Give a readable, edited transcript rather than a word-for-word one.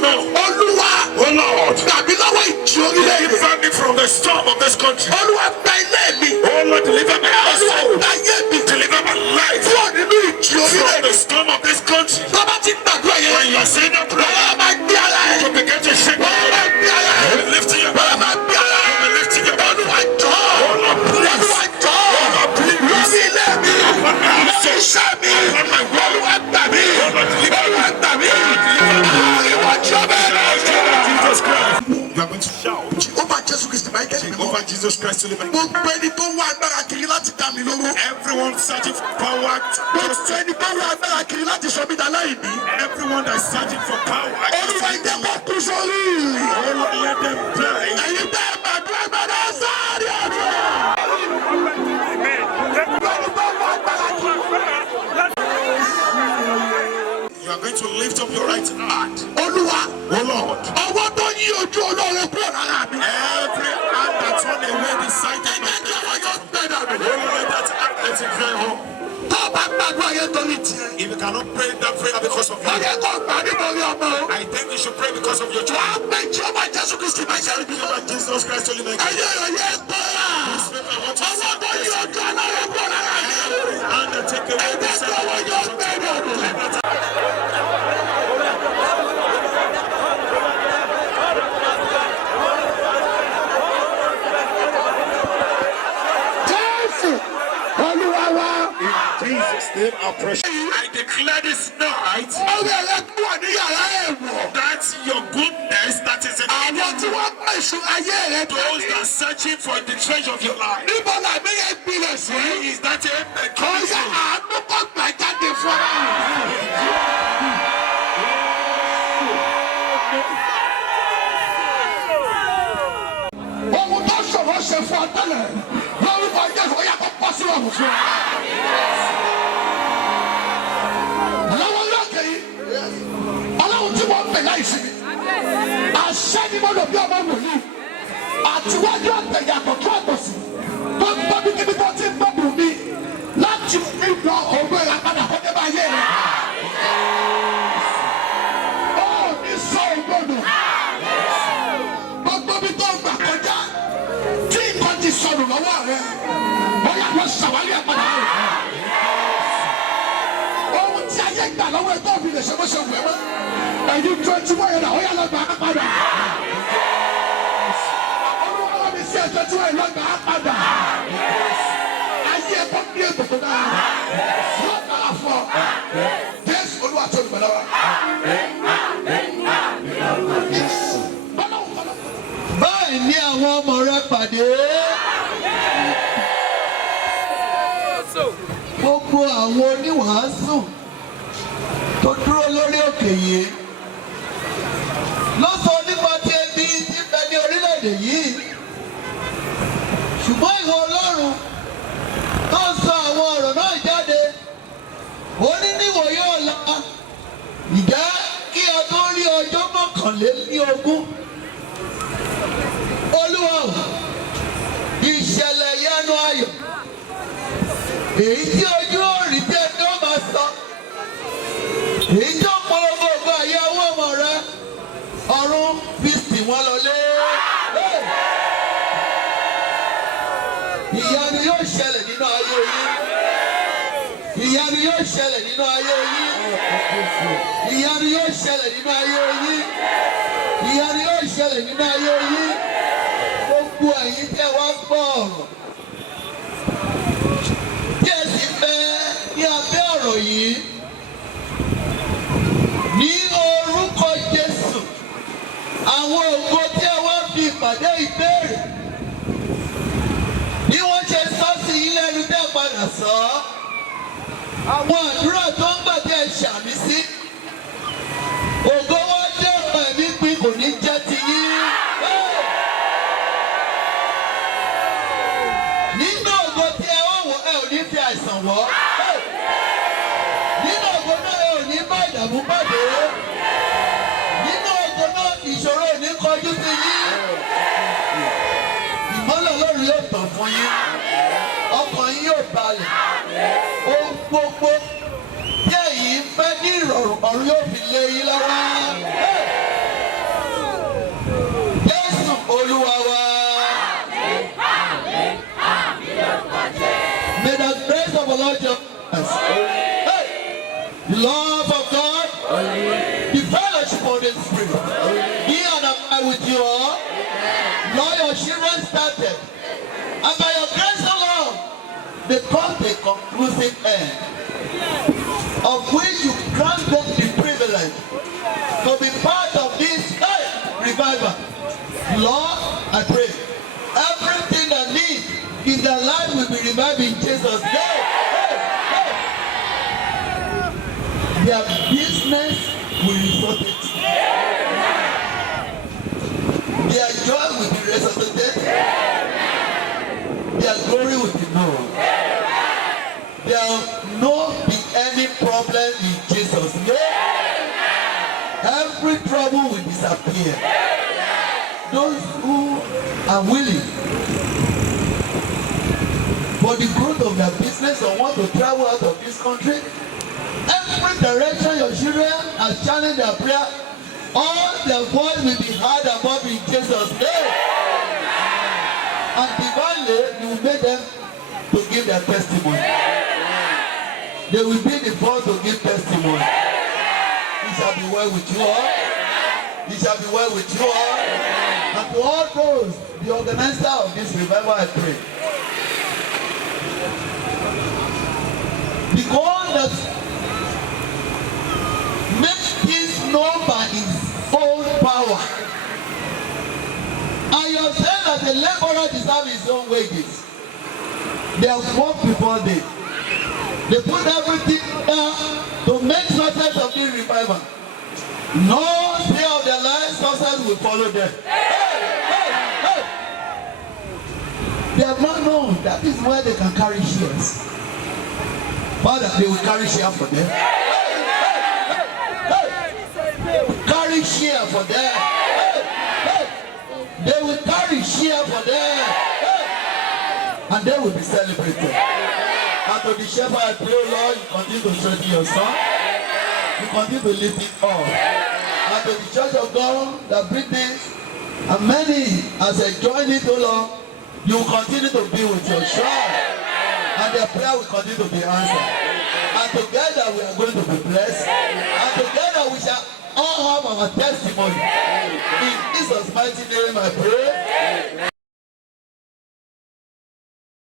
know. Oh Lord, deliver me from the storm of this country. Oh Lord, deliver my household. Deliver my life from the storm of this country. When you are saying a prayer, you begin to shake. Lifting your hand. Lifting your hand. Oh Lord, please. Oh Lord, please. Upon my household. Upon my wall. Oh Lord, deliver me. Jesus Christ. You are going to shout. Over Jesus Christ to live. Everyone searching for power. Everyone that is searching for power. Oh Lord, let them die. You are going to lift up your right hand. Oh Lord. Every hand that's on the way beside you. Let it cry home. If you cannot pray that prayer because of you, I think you should pray because of your child. Jesus Christ only make it. And take away the sin. I declare this night that your goodness that is in those that are searching for the treasure of your life. Is that gbogbo àwọn oníwàásù tó dúró lórí òkè yìí ló sọ nípa ti ebi tí ń bẹ ní orílẹ̀-èdè yìí, ṣùgbọ́n ìwọ Ọlọ́run tó ń sọ àwọn ọ̀rọ̀ náà jáde ó ní níwòye ọ̀la ìjẹ́ kí a tó rí ọjọ́ 21 Olúwa ìṣẹ̀lẹ̀ ìyanu ayọ̀ èyí tí ojú òrì tí ẹni ó máa sọ, èyí tí ó polówó ògbó àyẹ̀wò ọmọ rẹ ọ̀run fi sì wọ́n lọlé. Ìyanu yóò ṣẹlẹ̀ nínú ayé yín. Ìyanu yóò ṣẹlẹ̀ nínú ayé yín. Ìyanu yóò ṣẹlẹ̀ nínú ayé yín. Ìyanu yóò ṣẹlẹ̀ nínú ayé yín. Gbogbo ẹ̀yin tẹ́ wá gbọ́ ọ̀rọ̀. Ní abẹ́ ọ̀rọ̀ yìí ní orúkọ Jésù, àwọn ògo tí ẹ wá fi ìpàdé ìbéèrè bí wọ́n ṣe sọ sí yín lẹ́nu tẹ́ padà sọ, àwọn àdúrà tó ń gbà tẹ́ ṣàmì sí, ògo wọn dé ẹ̀mí pín kò ní jẹ́ ti yín. Nínú ògo tí ẹ wọ̀ ẹ ò ní fi àìsàn wọ̀. Ìdààmú pàdé nínú ògo náà, ìṣòro ò ní kọjú sí yín. Ìmọ́lẹ̀ Ọlọ́run yóò tàn fún yín, ọkàn yín yóò balẹ̀. Ohun gbogbo tí ẹ̀yin fẹ́ ní ìrọ̀rùn ọ̀run yóò fi lé yín lọ́wọ́. of our Lord Jesus Christ, the love of God, the fellowship of the Spirit, be and abide with you all. Lord, your children started, and by your grace, O Lord, they come to a conclusive end, of which you grant them the privilege to be part of this revival. Lord, I pray, everything that needs in their life will be revived in Jesus' name. Their business will resuscitate. Their joy will be resuscitated. Their glory will be known. There will not be any problem in Jesus' name. Every trouble will disappear. Those who are willing for the growth of their business or want to travel out of this country, every direction your children are channeling their prayer, all their voice will be heard above in Jesus' name. And divinely, you will make them to give their testimony. They will be the first to give testimony. It shall be well with you all. It shall be well with you all. And to all those, the organizer of this revival, I pray. The God that makes things known by his own power. And you are saying that the laborer deserves his own wages. They have worked before they put everything down to make success of this revival. No day of their life, success will follow them. They have not known that is where they can carry shares. Father, they will carry share for them. Carry share for them. They will carry share for them. And they will be celebrated. And to the shepherd, I pray, Lord, you continue to strengthen your son. You continue to lift it up. And to the church of God that brings this, and many as they join it, oh Lord, you will continue to be with your child. And their prayer will continue to be answered. And together we are going to be blessed. And together we shall all have our testimony. In Jesus' mighty name I pray.